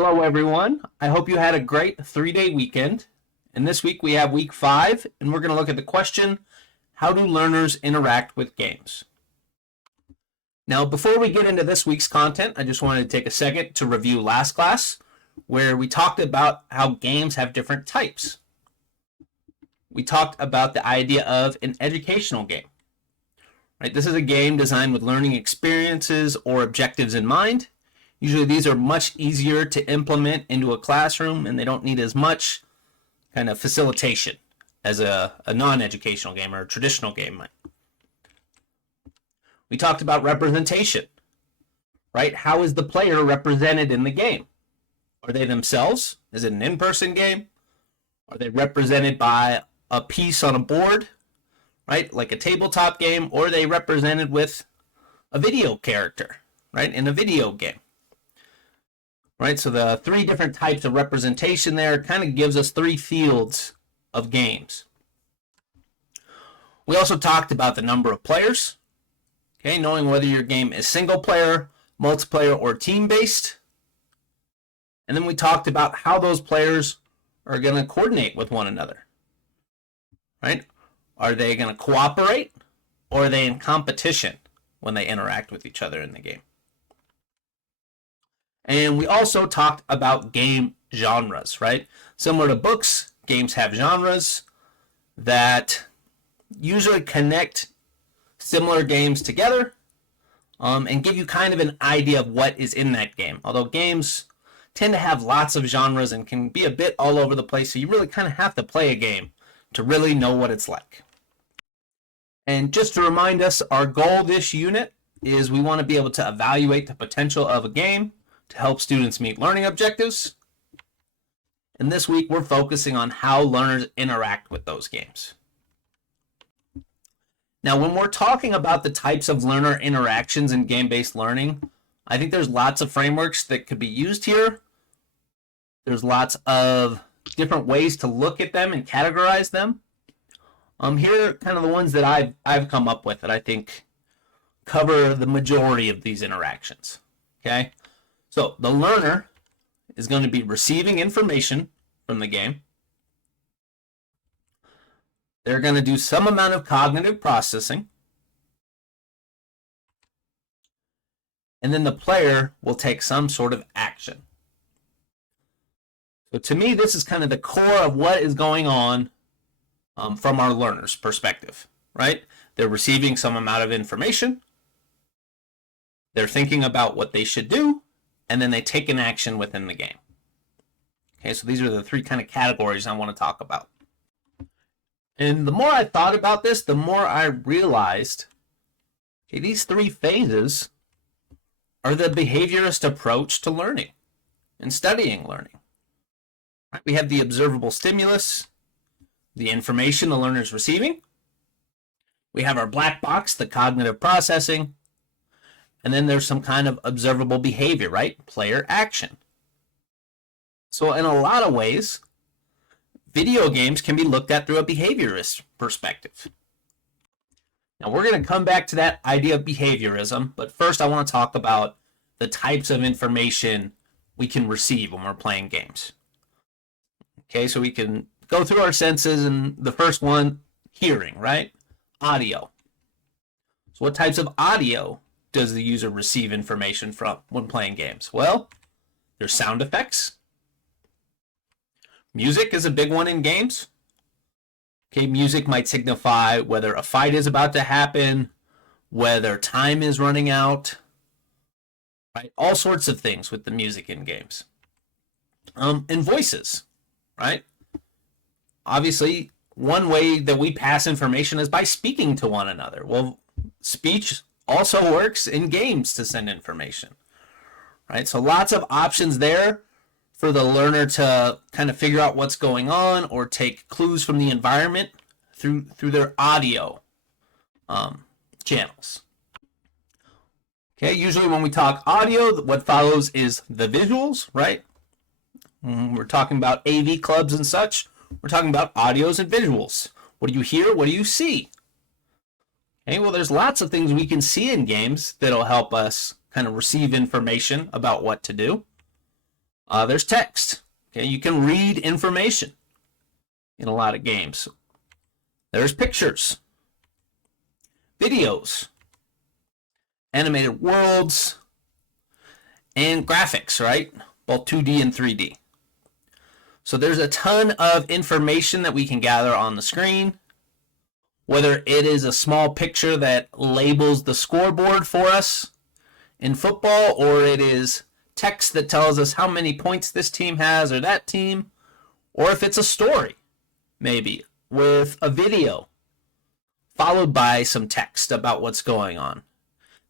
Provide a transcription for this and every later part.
Hello, everyone. I hope you had a great 3-day weekend. And this week we have week 5, and we're going to look at the question, how do learners interact with games? Now, before we get into this week's content, I just wanted to take a second to review last class, where we talked about how games have different types. We talked about the idea of an educational game. Right? This is a game designed with learning experiences or objectives in mind. Usually these are much easier to implement into a classroom, and they don't need as much kind of facilitation as a non-educational game or a traditional game might. We talked about representation, right? How is the player represented in the game? Are they themselves? Is it an in-person game? Are they represented by a piece on a board, right? Like a tabletop game, or are they represented with a video character, right? In a video game. Right, so the 3 different types of representation there kind of gives us 3 fields of games. We also talked about the number of players, okay, knowing whether your game is single player, multiplayer, or team-based. And then we talked about how those players are going to coordinate with one another. Right? Are they going to cooperate, or are they in competition when they interact with each other in the game? And we also talked about game genres, right? Similar to books, games have genres that usually connect similar games together and give you kind of an idea of what is in that game. Although games tend to have lots of genres and can be a bit all over the place, so you really kind of have to play a game to really know what it's like. And just to remind us, our goal this unit is we want to be able to evaluate the potential of a game to help students meet learning objectives. And this week we're focusing on how learners interact with those games. Now, when we're talking about the types of learner interactions in game-based learning, I think there's lots of frameworks that could be used here. There's lots of different ways to look at them and categorize them. Here are kind of the ones that I've come up with that I think cover the majority of these interactions. Okay? So the learner is going to be receiving information from the game. They're going to do some amount of cognitive processing. And then the player will take some sort of action. So to me, this is kind of the core of what is going on from our learner's perspective, right? They're receiving some amount of information. They're thinking about what they should do, and then they take an action within the game. Okay, so these are the 3 kind of categories I want to talk about. And the more I thought about this, the more I realized, okay, these 3 phases are the behaviorist approach to learning and studying learning. Right? We have the observable stimulus, the information the learner is receiving. We have our black box, the cognitive processing. And then there's some kind of observable behavior, right? Player action. So in a lot of ways, video games can be looked at through a behaviorist perspective. Now we're going to come back to that idea of behaviorism, but first I want to talk about the types of information we can receive when we're playing games. Okay, so we can go through our senses, and the first one, hearing, right? Audio. So what types of audio does the user receive information from when playing games? Well, there's sound effects. Music is a big one in games. Okay, music might signify whether a fight is about to happen, whether time is running out, right? All sorts of things with the music in games. And voices, right? Obviously, one way that we pass information is by speaking to one another. Well, speech also works in games to send information, right? So lots of options there for the learner to kind of figure out what's going on or take clues from the environment through their audio channels. Okay, usually when we talk audio, what follows is the visuals, right? When we're talking about AV clubs and such, we're talking about audios and visuals. What do you hear? What do you see? Okay, well, there's lots of things we can see in games that'll help us kind of receive information about what to do. There's text. Okay, you can read information in a lot of games. There's pictures, videos, animated worlds, and graphics, right? Both 2D and 3D. So there's a ton of information that we can gather on the screen, whether it is a small picture that labels the scoreboard for us in football, or it is text that tells us how many points this team has or that team, or if it's a story, maybe, with a video followed by some text about what's going on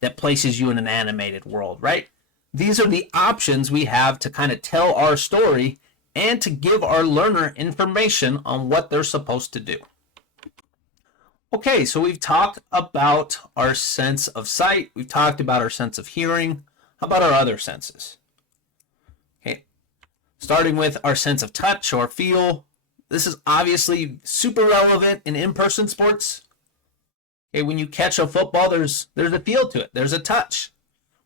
that places you in an animated world, right? These are the options we have to kind of tell our story and to give our learner information on what they're supposed to do. Okay, so we've talked about our sense of sight. We've talked about our sense of hearing. How about our other senses? Okay, starting with our sense of touch or feel. This is obviously super relevant in in-person sports. Okay, when you catch a football, there's a feel to it. There's a touch.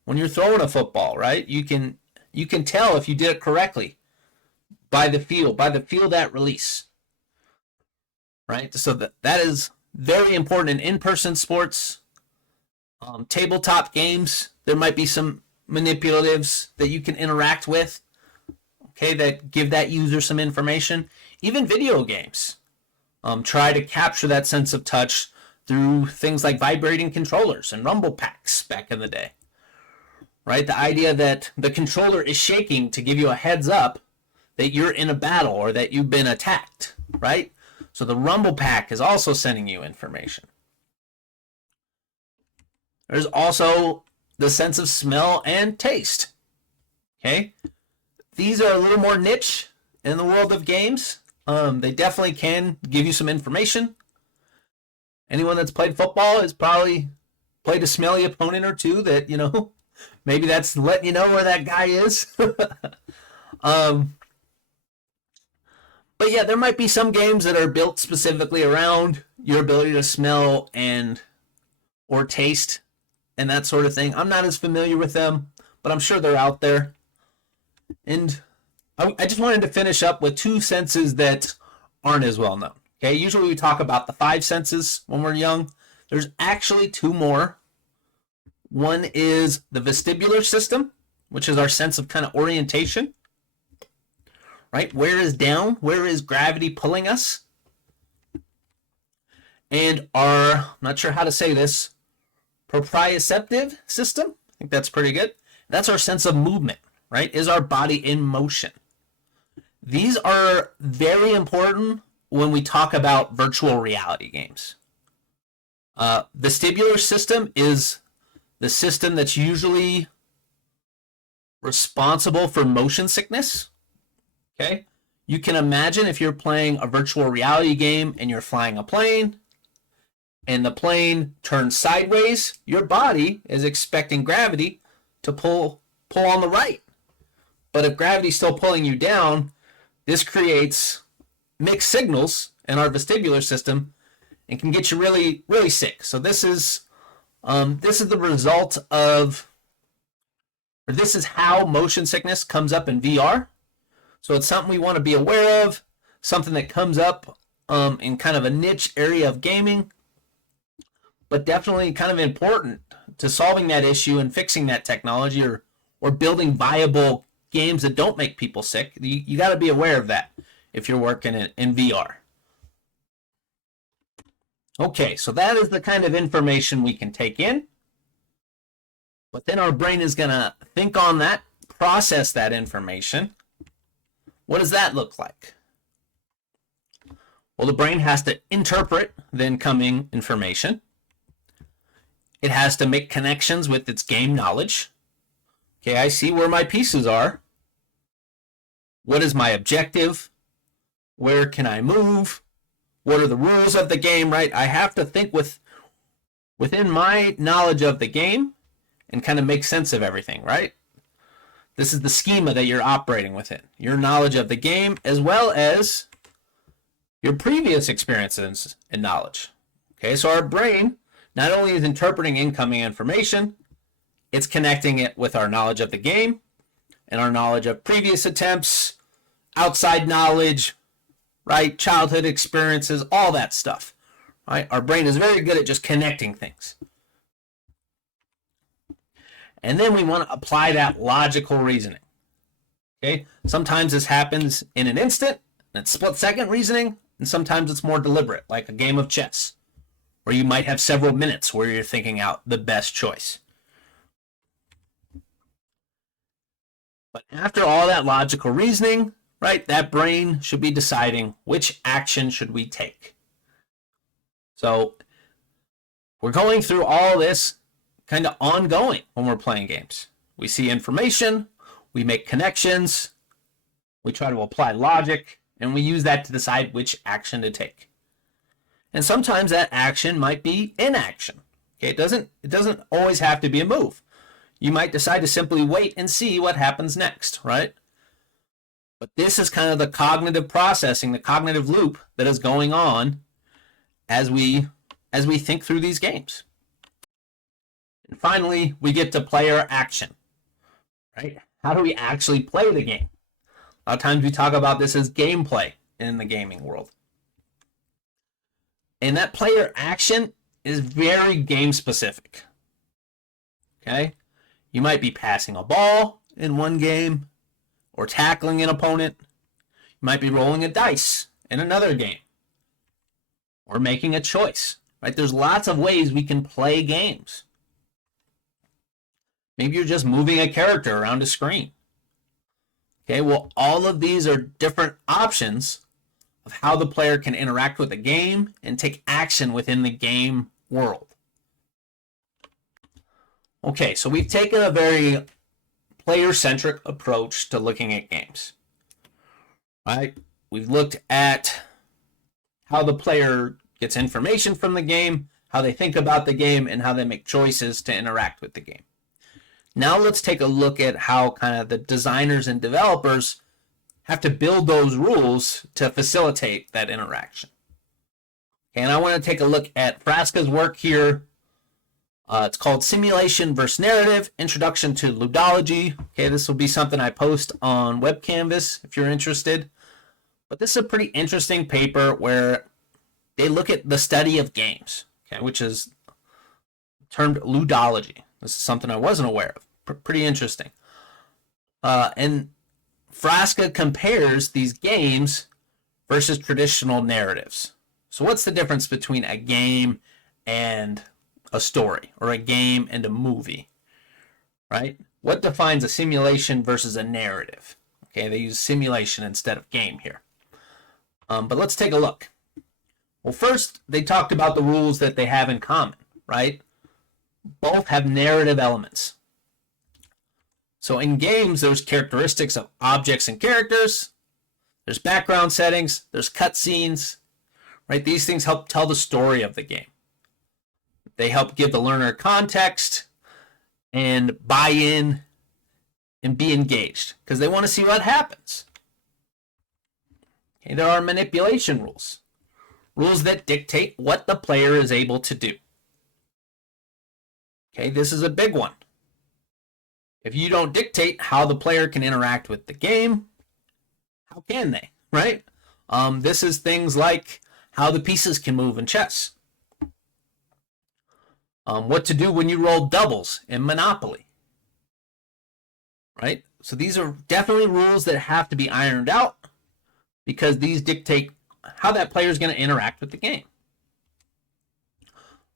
When you're throwing a football, right? You can tell if you did it correctly by the feel that release, right? So that is very important in in-person sports. Tabletop games, there might be some manipulatives that you can interact with, okay, that give that user some information. Even video games try to capture that sense of touch through things like vibrating controllers and rumble packs back in the day, right? The idea that the controller is shaking to give you a heads up that you're in a battle or that you've been attacked, right? So the rumble pack is also sending you information. There's also the sense of smell and taste, okay? These are a little more niche in the world of games. They definitely can give you some information. Anyone that's played football has probably played a smelly opponent or two that, you know, maybe that's letting you know where that guy is. But yeah, there might be some games that are built specifically around your ability to smell or taste and that sort of thing. I'm not as familiar with them, but I'm sure they're out there. And I just wanted to finish up with two senses that aren't as well known. Okay, usually we talk about the 5 senses when we're young. There's actually 2 more. One is the vestibular system, which is our sense of kind of orientation. Right? Where is down? Where is gravity pulling us? And our, I'm not sure how to say this, proprioceptive system. I think that's pretty good. That's our sense of movement, right? Is our body in motion? These are very important when we talk about virtual reality games. Vestibular system is the system that's usually responsible for motion sickness. Okay, you can imagine if you're playing a virtual reality game and you're flying a plane and the plane turns sideways, your body is expecting gravity to pull on the right. But if gravity's still pulling you down, this creates mixed signals in our vestibular system and can get you really, really sick. So this is the result of, or this is how motion sickness comes up in VR. So it's something we want to be aware of, something that comes up in kind of a niche area of gaming, but definitely kind of important to solving that issue and fixing that technology or building viable games that don't make people sick. You got to be aware of that if you're working in VR. Okay, so that is the kind of information we can take in. But then our brain is going to think on that, process that information. What does that look like? Well, the brain has to interpret the incoming information. It has to make connections with its game knowledge. Okay, I see where my pieces are. What is my objective? Where can I move? What are the rules of the game, right? I have to think within my knowledge of the game and kind of make sense of everything, right? This is the schema that you're operating within. Your knowledge of the game as well as your previous experiences and knowledge. Okay, so our brain not only is interpreting incoming information, it's connecting it with our knowledge of the game and our knowledge of previous attempts, outside knowledge, right? Childhood experiences, all that stuff, right? Our brain is very good at just connecting things. And then we want to apply that logical reasoning. Okay? Sometimes this happens in an instant, and it's split-second reasoning, and sometimes it's more deliberate, like a game of chess, where you might have several minutes where you're thinking out the best choice. But after all that logical reasoning, right, that brain should be deciding which action should we take. So we're going through all this kind of ongoing when we're playing games. We see information, we make connections, we try to apply logic, and we use that to decide which action to take. And sometimes that action might be inaction. Okay, it doesn't always have to be a move. You might decide to simply wait and see what happens next, right? But this is kind of the cognitive processing, the cognitive loop that is going on as we think through these games. And finally, we get to player action, right? How do we actually play the game? A lot of times we talk about this as gameplay in the gaming world. And that player action is very game specific. Okay? You might be passing a ball in one game or tackling an opponent. You might be rolling a dice in another game or making a choice, right? There's lots of ways we can play games. Maybe you're just moving a character around a screen. Okay, well, all of these are different options of how the player can interact with the game and take action within the game world. Okay, so we've taken a very player-centric approach to looking at games. Right? We've looked at how the player gets information from the game, how they think about the game, and how they make choices to interact with the game. Now let's take a look at how kind of the designers and developers have to build those rules to facilitate that interaction. Okay, and I want to take a look at Frasca's work here. It's called Simulation versus Narrative, Introduction to Ludology. Okay, this will be something I post on WebCanvas if you're interested. But this is a pretty interesting paper where they look at the study of games, okay, which is termed Ludology. This is something I wasn't aware of. Pretty interesting. And Frasca compares these games versus traditional narratives. So what's the difference between a game and a story, or a game and a movie, right? What defines a simulation versus a narrative? Okay, they use simulation instead of game here. But let's take a look. Well, first, they talked about the rules that they have in common, right? Both have narrative elements. So in games, there's characteristics of objects and characters. There's background settings. There's cutscenes, right? These things help tell the story of the game. They help give the learner context and buy in and be engaged because they want to see what happens. Okay, there are manipulation rules. Rules that dictate what the player is able to do. Okay, this is a big one. If you don't dictate how the player can interact with the game, how can they, right? This is things like how the pieces can move in chess. What to do when you roll doubles in Monopoly, right? So these are definitely rules that have to be ironed out because these dictate how that player is going to interact with the game.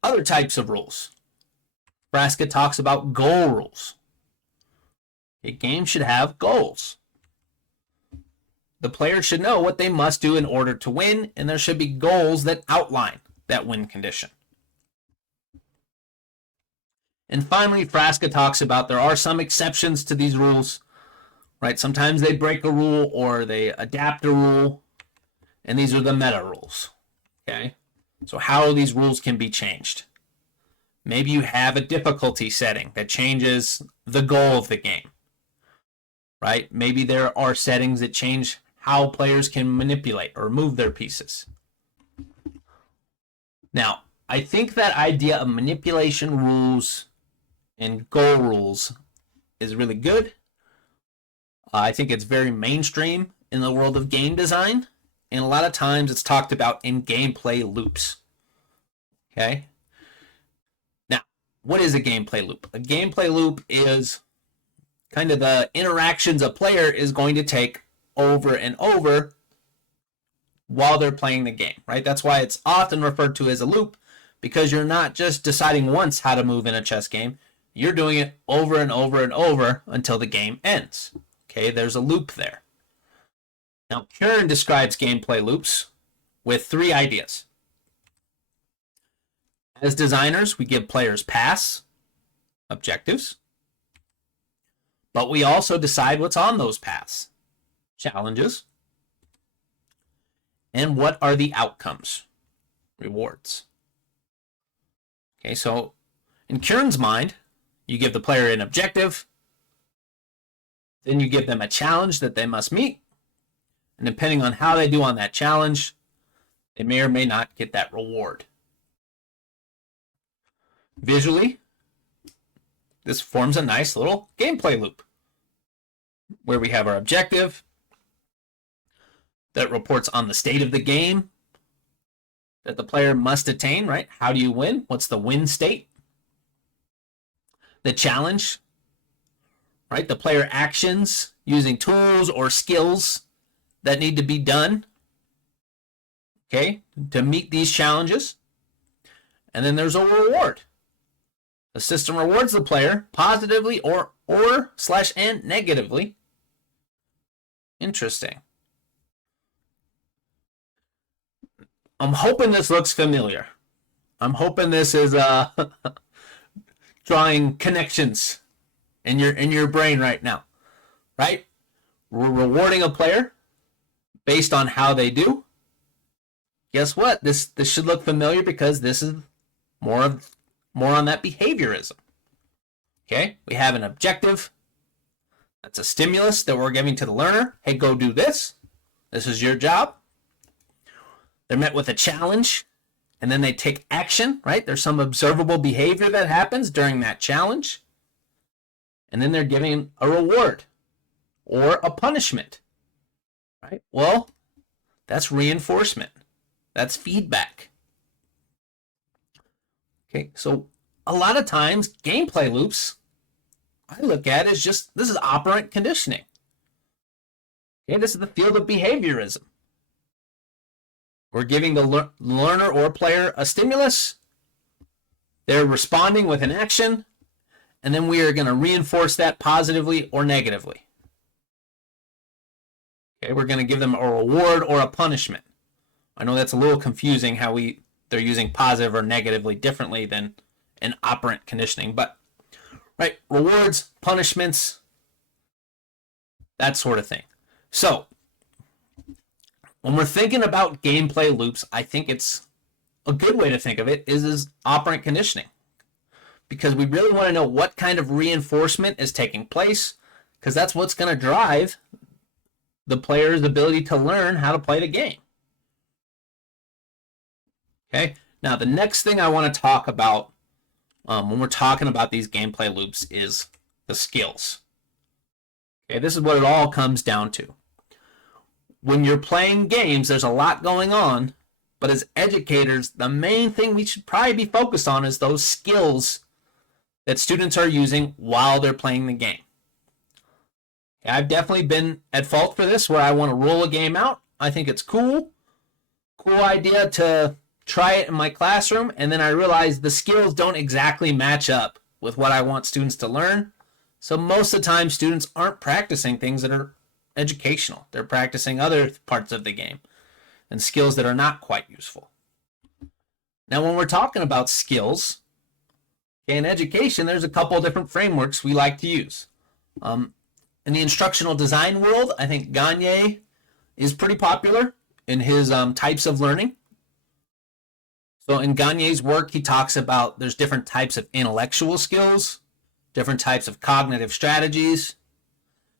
Other types of rules. Frasca talks about goal rules. A game should have goals. The player should know what they must do in order to win, and there should be goals that outline that win condition. And finally, Frasca talks about there are some exceptions to these rules, right? Sometimes they break a rule or they adapt a rule, and these are the meta rules, okay? So how these rules can be changed. Maybe you have a difficulty setting that changes the goal of the game, right? Maybe there are settings that change how players can manipulate or move their pieces. Now, I think that idea of manipulation rules and goal rules is really good, I think it's very mainstream in the world of game design, and a lot of times it's talked about in gameplay loops. Okay? Now, what is a gameplay loop? A gameplay loop is kind of the interactions a player is going to take over and over while they're playing the game, right? That's why it's often referred to as a loop, because you're not just deciding once how to move in a chess game. You're doing it over and over and over until the game ends. Okay, there's a loop there. Now, Kern describes gameplay loops with 3 ideas. As designers, we give players paths, objectives, but we also decide what's on those paths, challenges, and what are the outcomes, rewards. Okay, so in Kern's mind, you give the player an objective, then you give them a challenge that they must meet, and depending on how they do on that challenge, they may or may not get that reward. Visually, this forms a nice little gameplay loop where we have our objective that reports on the state of the game that the player must attain, right? How do you win? What's the win state? The challenge, right? The player actions using tools or skills that need to be done, okay, to meet these challenges. And then there's a reward. The system rewards the player positively or / negatively. Interesting. I'm hoping this looks familiar. I'm hoping this is drawing connections in your brain right now, right? We're rewarding a player based on how they do. Guess what? This should look familiar because this is more on that behaviorism. Okay, we have an objective. That's a stimulus that we're giving to the learner. Hey, go do this. This is your job. They're met with a challenge, and then they take action, right? There's some observable behavior that happens during that challenge. And then they're giving a reward or a punishment, right? Well, that's reinforcement. That's feedback. Okay, so a lot of times, gameplay loops, I look at as just, this is operant conditioning. Okay, this is the field of behaviorism. We're giving the learner or player a stimulus. They're responding with an action. And then we are going to reinforce that positively or negatively. Okay, we're going to give them a reward or a punishment. I know that's a little confusing how they're using positive or negatively differently than in operant conditioning. But, right, rewards, punishments, that sort of thing. So, when we're thinking about gameplay loops, I think it's a good way to think of it is operant conditioning. Because we really want to know what kind of reinforcement is taking place, because that's what's going to drive the player's ability to learn how to play the game. Okay, now the next thing I want to talk about when we're talking about these gameplay loops is the skills. Okay, this is what it all comes down to. When you're playing games, there's a lot going on, but as educators, the main thing we should probably be focused on is those skills that students are using while they're playing the game. Okay, I've definitely been at fault for this, where I want to roll a game out. I think it's cool idea to try it in my classroom, and then I realize the skills don't exactly match up with what I want students to learn. So most of the time, students aren't practicing things that are educational. They're practicing other parts of the game and skills that are not quite useful. Now, when we're talking about skills, in education, there's a couple of different frameworks we like to use. In the instructional design world, I think Gagne is pretty popular in his types of learning. So in Gagne's work, he talks about there's different types of intellectual skills, different types of cognitive strategies.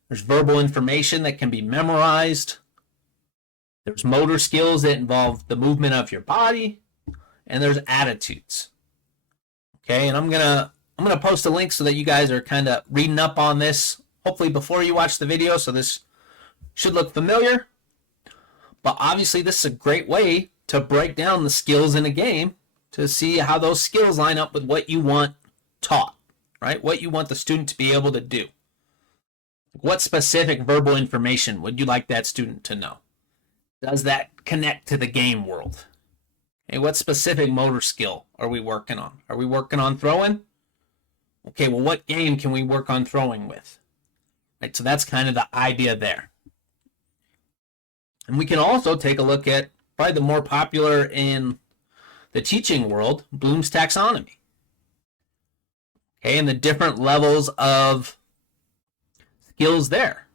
There's verbal information that can be memorized. There's motor skills that involve the movement of your body, and there's attitudes. Okay, and I'm gonna post a link so that you guys are kind of reading up on this hopefully before you watch the video, so this should look familiar. But obviously this is a great way to break down the skills in a game to see how those skills line up with what you want taught, right? What you want the student to be able to do. What specific verbal information would you like that student to know? Does that connect to the game world? Okay, what specific motor skill are we working on? Are we working on throwing? Okay, well, what game can we work on throwing with? Right, so that's kind of the idea there. And we can also take a look at probably the more popular in the teaching world, Bloom's taxonomy. Okay, and the different levels of skills there,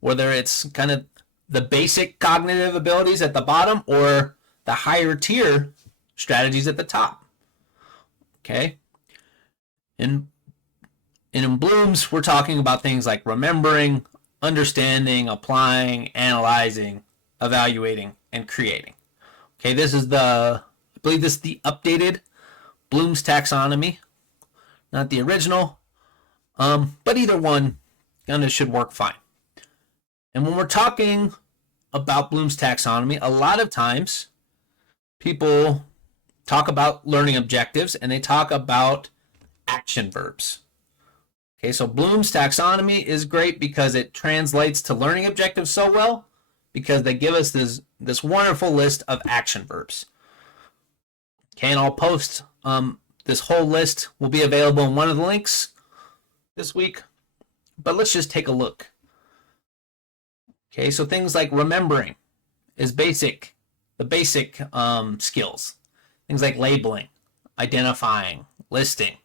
whether it's kind of the basic cognitive abilities at the bottom or the higher tier strategies at the top. Okay, and in Bloom's, we're talking about things like remembering, understanding, applying, analyzing, evaluating, and creating. Okay, this is I believe this is the updated Bloom's taxonomy, not the original, but either one kind of should work fine. And when we're talking about Bloom's taxonomy, a lot of times people talk about learning objectives and they talk about action verbs. Okay, so Bloom's taxonomy is great because it translates to learning objectives so well because they give us this wonderful list of action verbs. Okay, and I'll post this whole list will be available in one of the links this week, but let's just take a look. Okay, so things like remembering is the basic skills. Things like labeling, identifying, listing.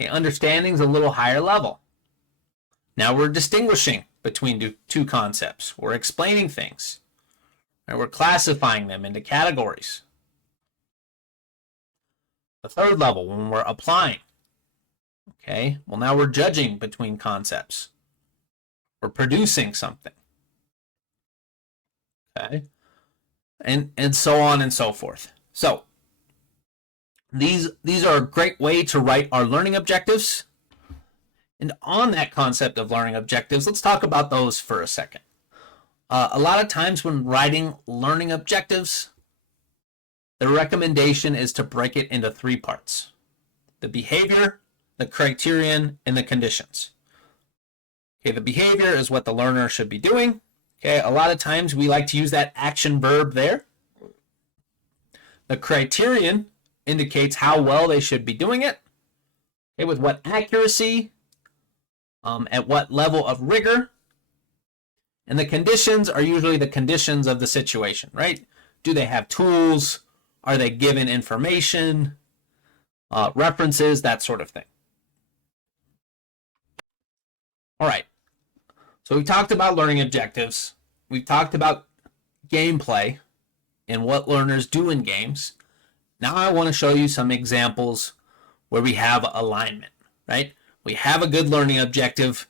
Okay, understanding is a little higher level. Now we're distinguishing between two concepts. We're explaining things. And we're classifying them into categories. The third level, when we're applying. Okay, well now we're judging between concepts. We're producing something. Okay, and so on and so forth. So these are a great way to write our learning objectives. And on that concept of learning objectives, let's talk about those for a second. A lot of times when writing learning objectives, the recommendation is to break it into 3 parts: the behavior, the criterion, and the conditions. Okay, the behavior is what the learner should be doing. Okay, a lot of times we like to use that action verb there. The criterion indicates how well they should be doing it. Okay, with what accuracy, at what level of rigor. And the conditions are usually the conditions of the situation, right? Do they have tools? Are they given information, references, that sort of thing? All right. So we talked about learning objectives. We've talked about gameplay and what learners do in games. Now I want to show you some examples where we have alignment, right? We have a good learning objective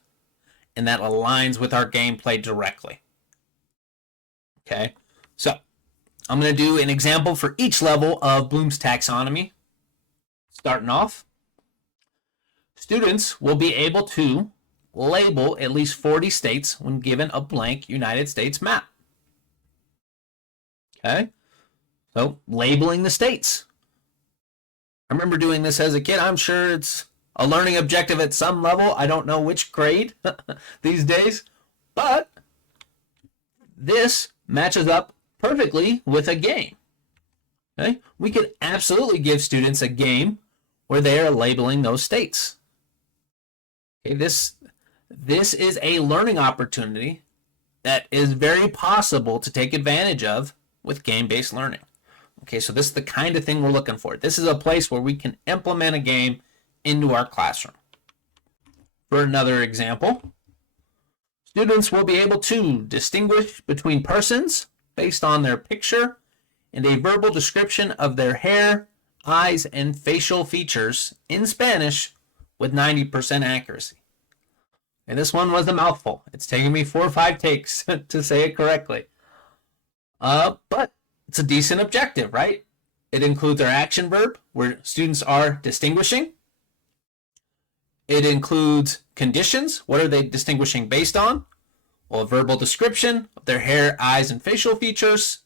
and that aligns with our gameplay directly. Okay, so I'm going to do an example for each level of Bloom's taxonomy. Starting off, students will be able to label at least 40 states when given a blank United States map. Okay, so labeling the states. I remember doing this as a kid. I'm sure it's a learning objective at some level. I don't know which grade these days, but this matches up perfectly with a game. Okay? We could absolutely give students a game where they are labeling those states. Okay, this is a learning opportunity that is very possible to take advantage of with game-based learning. Okay, so this is the kind of thing we're looking for. This is a place where we can implement a game into our classroom. For another example, students will be able to distinguish between persons based on their picture and a verbal description of their hair, eyes, and facial features in Spanish with 90% accuracy. And this one was a mouthful. It's taken me 4 or 5 takes to say it correctly. But it's a decent objective, right? It includes our action verb, where students are distinguishing. It includes conditions. What are they distinguishing based on? Well, a verbal description of their hair, eyes, and facial features,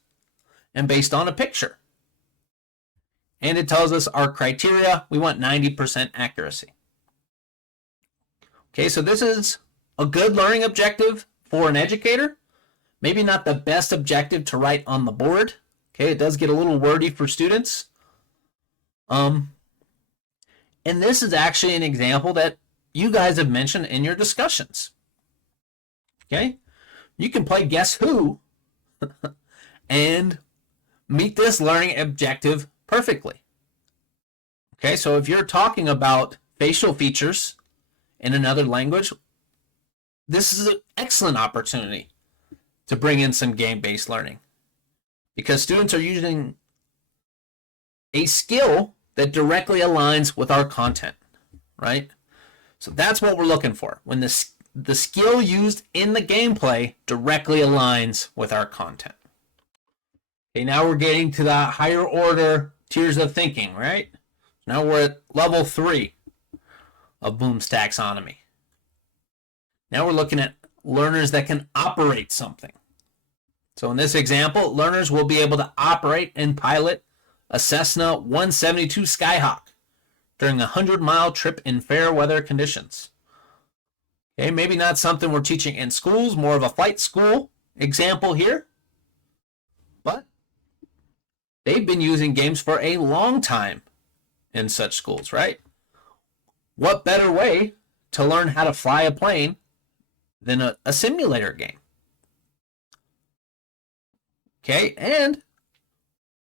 and based on a picture. And it tells us our criteria. We want 90% accuracy. Okay, so this is a good learning objective for an educator. Maybe not the best objective to write on the board. Okay, it does get a little wordy for students. And this is actually an example that you guys have mentioned in your discussions. Okay, you can play Guess Who and meet this learning objective perfectly. Okay, so if you're talking about facial features in another language, this is an excellent opportunity to bring in some game-based learning, because students are using a skill that directly aligns with our content, right? So that's what we're looking for, when the skill used in the gameplay directly aligns with our content. Okay, now we're getting to the higher order tiers of thinking, right? Now we're at level 3 of Bloom's taxonomy. Now we're looking at learners that can operate something. So in this example, learners will be able to operate and pilot a Cessna 172 Skyhawk during a 100-mile trip in fair weather conditions. Okay, maybe not something we're teaching in schools, more of a flight school example here, but they've been using games for a long time in such schools, right? What better way to learn how to fly a plane than a simulator game? Okay, and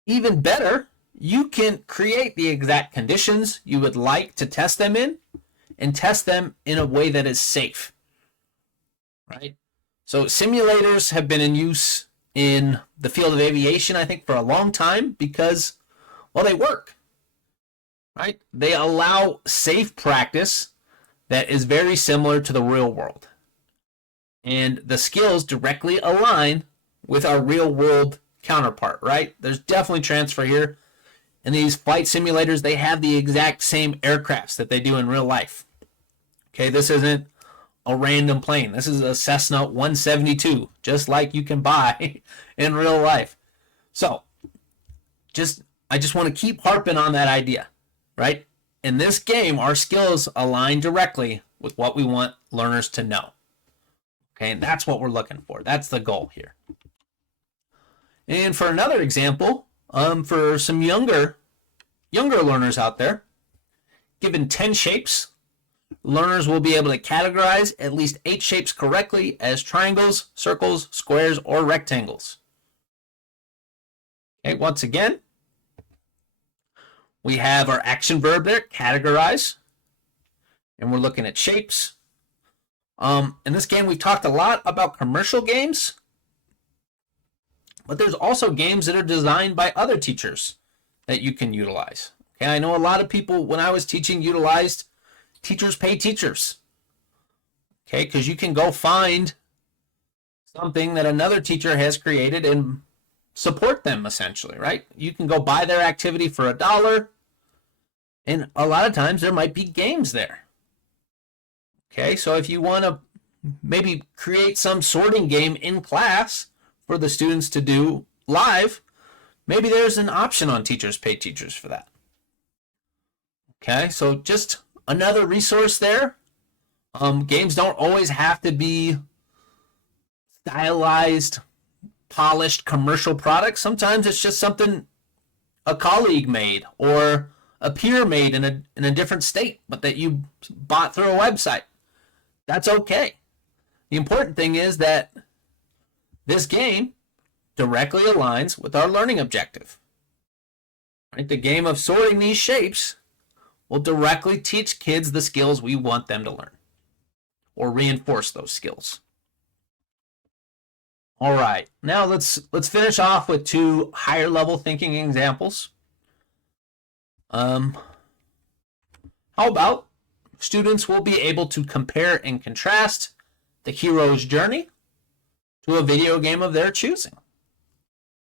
even better, you can create the exact conditions you would like to test them in and test them in a way that is safe, right? So simulators have been in use in the field of aviation, I think, for a long time because, well, they work, right? They allow safe practice that is very similar to the real world. And the skills directly align with our real world counterpart, right? There's definitely transfer here. In these flight simulators, they have the exact same aircrafts that they do in real life. Okay, this isn't a random plane. This is a Cessna 172, just like you can buy in real life. So, I just want to keep harping on that idea, right? In this game, our skills align directly with what we want learners to know. Okay, and that's what we're looking for. That's the goal here. And for another example, for some younger learners out there, given 10 shapes, learners will be able to categorize at least 8 shapes correctly as triangles, circles, squares, or rectangles. Okay, once again, we have our action verb there, categorize, and we're looking at shapes. In this game, we've talked a lot about commercial games, but there's also games that are designed by other teachers that you can utilize. Okay, I know a lot of people, when I was teaching, utilized teachers pay teachers. Okay, because you can go find something that another teacher has created and support them, essentially, right? You can go buy their activity for $1, and a lot of times there might be games there. Okay, so if you want to maybe create some sorting game in class for the students to do live, maybe there's an option on Teachers Pay Teachers for that. Okay, so just another resource there. Games don't always have to be stylized, polished commercial products. Sometimes it's just something a colleague made or a peer made in a different state, but that you bought through a website. That's okay. The important thing is that this game directly aligns with our learning objective. Right? The game of sorting these shapes will directly teach kids the skills we want them to learn or reinforce those skills. All right, now let's finish off with 2 higher level thinking examples. How about students will be able to compare and contrast the hero's journey to a video game of their choosing.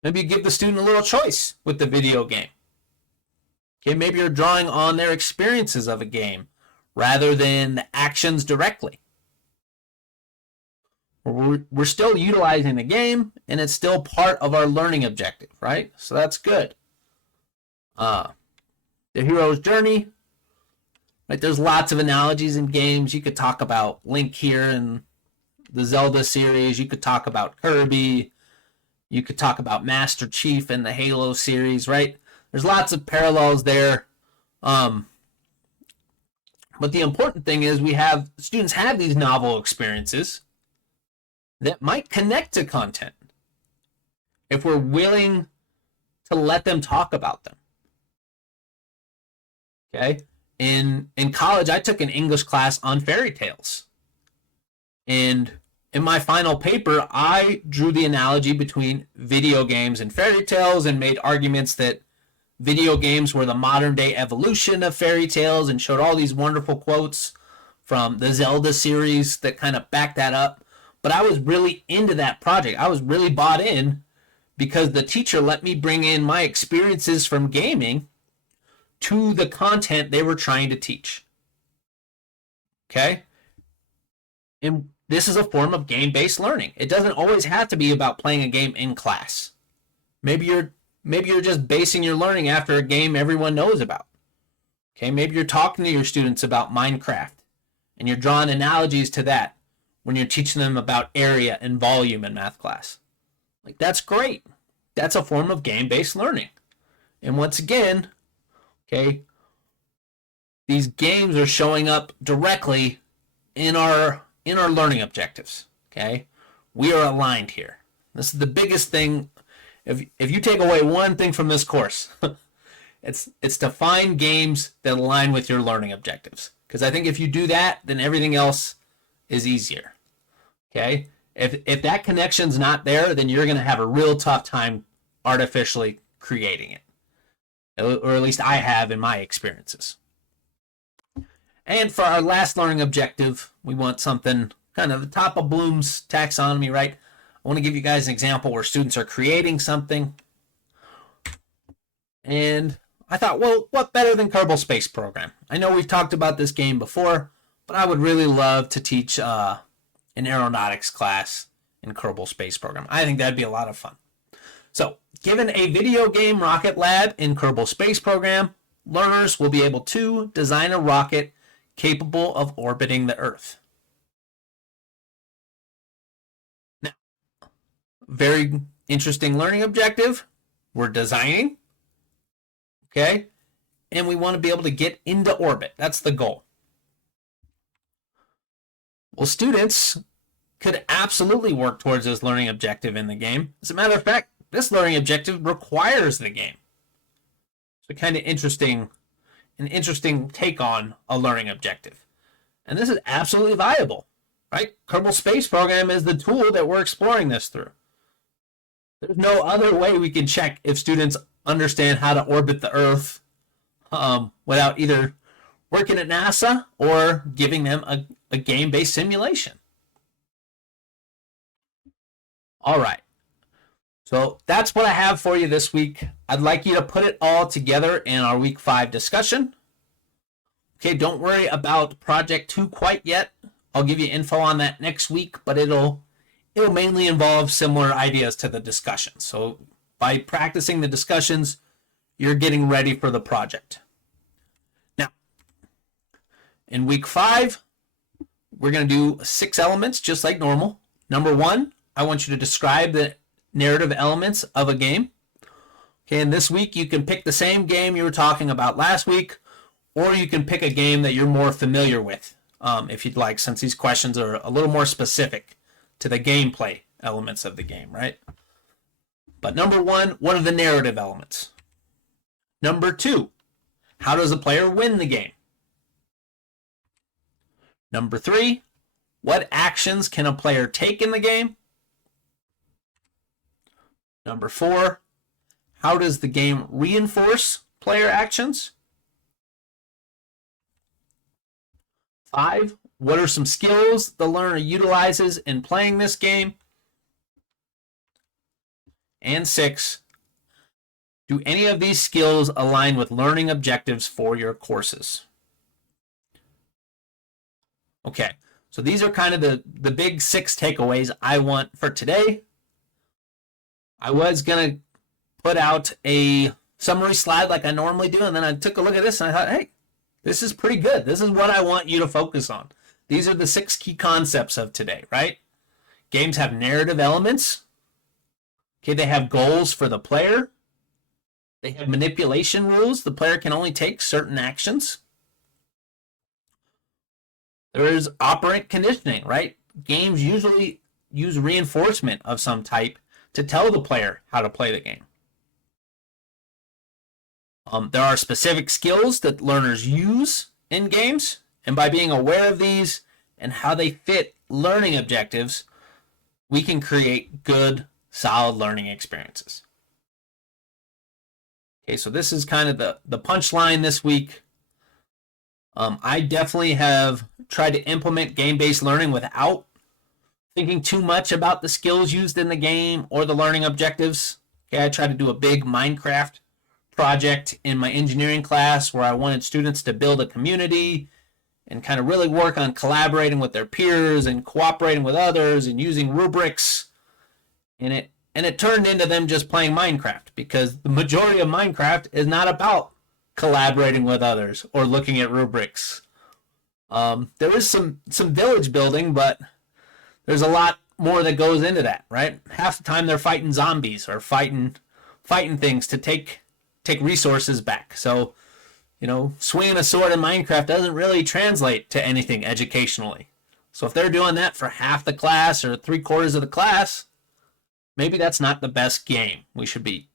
Maybe give the student a little choice with the video game. Okay, maybe you're drawing on their experiences of a game rather than the actions directly. We're still utilizing the game, and it's still part of our learning objective, right? So that's good. The hero's journey, right? There's lots of analogies in games. You could talk about Link here in the Zelda series. You could talk about Kirby. You could talk about Master Chief in the Halo series, right? There's lots of parallels there. But the important thing is students have these novel experiences that might connect to content if we're willing to let them talk about them. Okay? In college, I took an English class on fairy tales. And in my final paper, I drew the analogy between video games and fairy tales and made arguments that video games were the modern day evolution of fairy tales and showed all these wonderful quotes from the Zelda series that kind of backed that up. But I was really into that project. I was really bought in because the teacher let me bring in my experiences from gaming to the content they were trying to teach. Okay? And this is a form of game-based learning. It doesn't always have to be about playing a game in class. Maybe you're just basing your learning after a game everyone knows about. Okay? Maybe you're talking to your students about Minecraft and you're drawing analogies to that when you're teaching them about area and volume in math class. Like, that's great. That's a form of game-based learning. And once again, okay, these games are showing up directly in our learning objectives. Okay? We are aligned here. This is the biggest thing. If you take away one thing from this course, it's to find games that align with your learning objectives. Because I think if you do that, then everything else is easier. Okay? If that connection's not there, then you're going to have a real tough time artificially creating it. Or at least I have in my experiences. And for our last learning objective, we want something kind of the top of Bloom's taxonomy, right? I want to give you guys an example where students are creating something. And I thought, well, what better than Kerbal Space Program? I know we've talked about this game before, but I would really love to teach an aeronautics class in Kerbal Space Program. I think that'd be a lot of fun. So, given a video game rocket lab in Kerbal Space Program, learners will be able to design a rocket capable of orbiting the Earth. Now, very interesting learning objective. We're designing, okay? And we want to be able to get into orbit. That's the goal. Well, students could absolutely work towards this learning objective in the game. As a matter of fact, this learning objective requires the game. So kind of an interesting take on a learning objective. And this is absolutely viable, right? Kerbal Space Program is the tool that we're exploring this through. There's no other way we can check if students understand how to orbit the Earth without either working at NASA or giving them a game-based simulation. All right. So that's what I have for you this week. I'd like you to put it all together in our week 5 discussion. Okay, don't worry about project 2 quite yet. I'll give you info on that next week, but it'll mainly involve similar ideas to the discussion. So by practicing the discussions, you're getting ready for the project. Now, in week 5, we're going to do 6 elements just like normal. Number 1, I want you to describe the narrative elements of a game. Okay, and this week you can pick the same game you were talking about last week, or you can pick a game that you're more familiar with, if you'd like, since these questions are a little more specific to the gameplay elements of the game, right? But number 1, what are the narrative elements? Number 2, how does a player win the game? Number 3, what actions can a player take in the game? Number 4, how does the game reinforce player actions? 5, what are some skills the learner utilizes in playing this game? And 6, do any of these skills align with learning objectives for your courses? Okay, so these are kind of the big 6 takeaways I want for today. I was going to put out a summary slide like I normally do, and then I took a look at this and I thought, hey, this is pretty good. This is what I want you to focus on. These are the 6 key concepts of today, right? Games have narrative elements. Okay, they have goals for the player. They have manipulation rules. The player can only take certain actions. There is operant conditioning, right? Games usually use reinforcement of some type to tell the player how to play the game. There are specific skills that learners use in games, and by being aware of these and how they fit learning objectives, we can create good, solid learning experiences. Okay, so this is kind of the punchline this week. I definitely have tried to implement game-based learning without thinking too much about the skills used in the game or the learning objectives. Okay, I tried to do a big Minecraft project in my engineering class where I wanted students to build a community and kind of really work on collaborating with their peers and cooperating with others and using rubrics. And it turned into them just playing Minecraft, because the majority of Minecraft is not about collaborating with others or looking at rubrics. There is some village building, but there's a lot more that goes into that, right? Half the time they're fighting zombies or fighting things to take resources back. So, swinging a sword in Minecraft doesn't really translate to anything educationally. So if they're doing that for half the class or 3/4 of the class, maybe that's not the best game we should be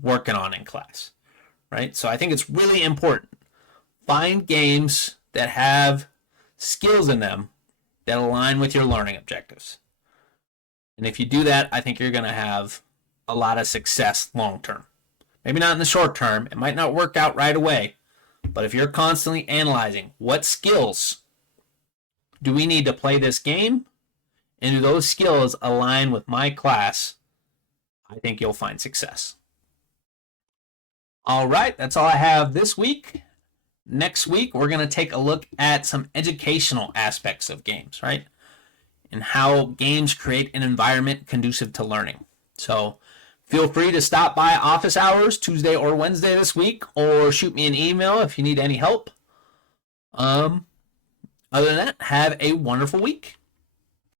working on in class, right? So I think it's really important. Find games that have skills in them that align with your learning objectives. And if you do that, I think you're going to have a lot of success long term. Maybe not in the short term. It might not work out right away. But if you're constantly analyzing what skills do we need to play this game, and do those skills align with my class, I think you'll find success. All right, that's all I have this week. Next week, we're going to take a look at some educational aspects of games, right? And how games create an environment conducive to learning. So feel free to stop by office hours Tuesday or Wednesday this week, or shoot me an email if you need any help. Other than that, have a wonderful week.